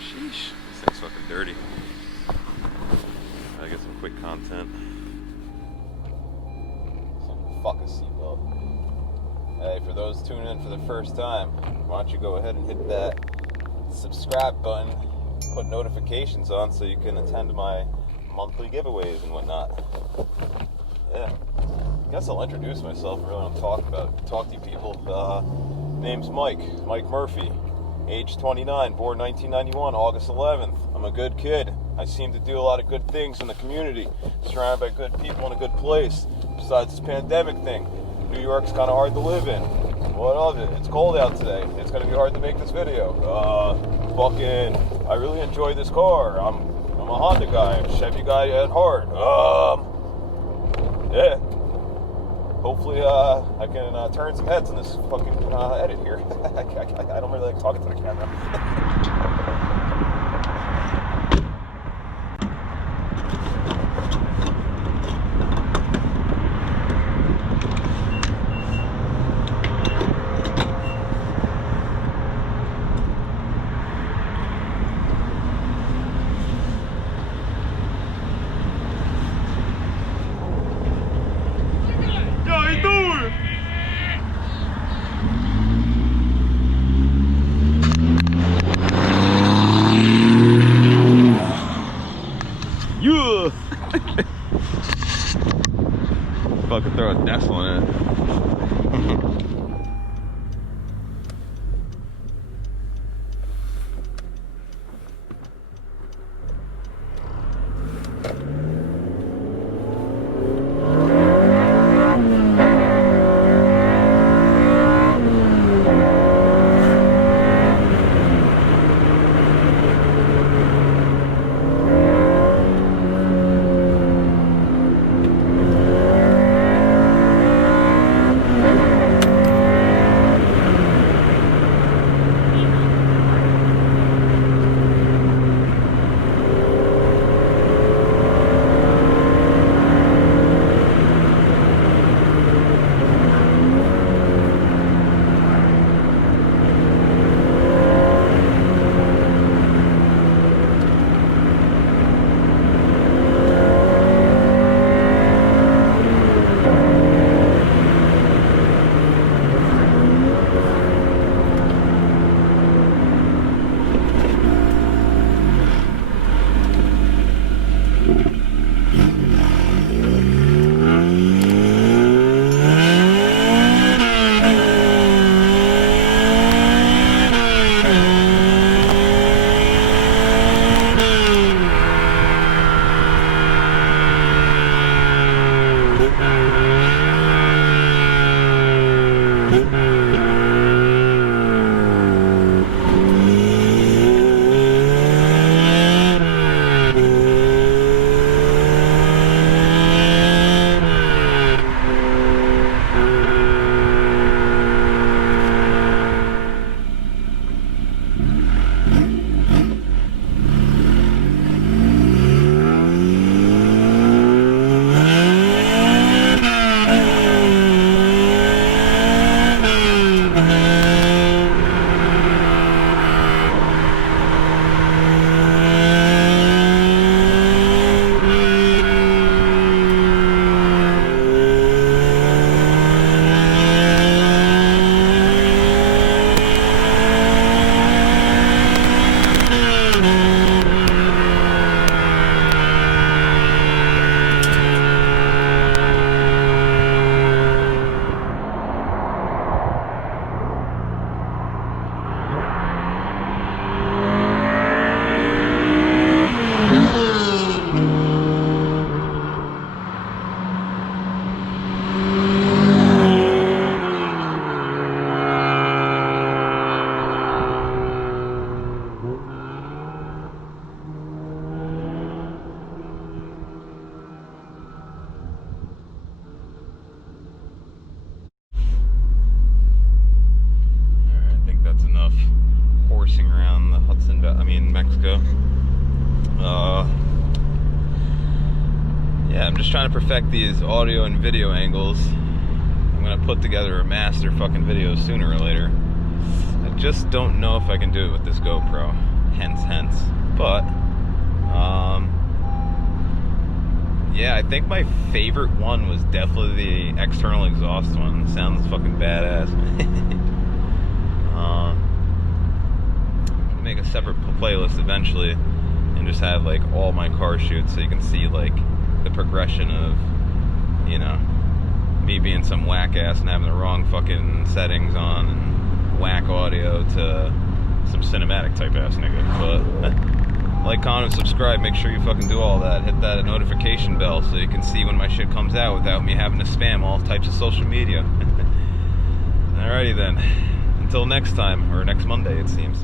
Sheesh, this thing's fucking dirty. Gotta get some quick content. Fuck a seatbelt. Hey, for those tuning in for the first time, why don't you go ahead and hit that subscribe button, put notifications on so you can attend my monthly giveaways and whatnot. Yeah, I guess I'll introduce myself. I really don't talk to you people. Name's Mike Murphy, age 29, born 1991, August 11th. I'm a good kid. I seem to do a lot of good things in the community, surrounded by good people in a good place. Besides this pandemic thing, New York's kind of hard to live in. What of it? It's cold out today. It's going to be hard to make this video. I really enjoy this car. I'm a Honda guy, I'm a Chevy guy at heart. Yeah. Hopefully, I can turn some heads in this fucking edit here. I don't really like talking to the camera. Fucking throw a decimal in it. Yeah, I'm just trying to perfect these audio and video angles. I'm gonna put together a master fucking video sooner or later. I just don't know if I can do it with this GoPro. Hence. But, yeah, I think my favorite one was definitely the external exhaust one. It sounds fucking badass. Make a separate playlist eventually and just have like all my car shoots so you can see like the progression of, you know, me being some whack ass and having the wrong fucking settings on and whack audio to some cinematic type ass nigga. But like, comment, subscribe, make sure you fucking do all that. Hit that notification bell so you can see when my shit comes out without me having to spam all types of social media. Alrighty then. Until next time, or next Monday it seems.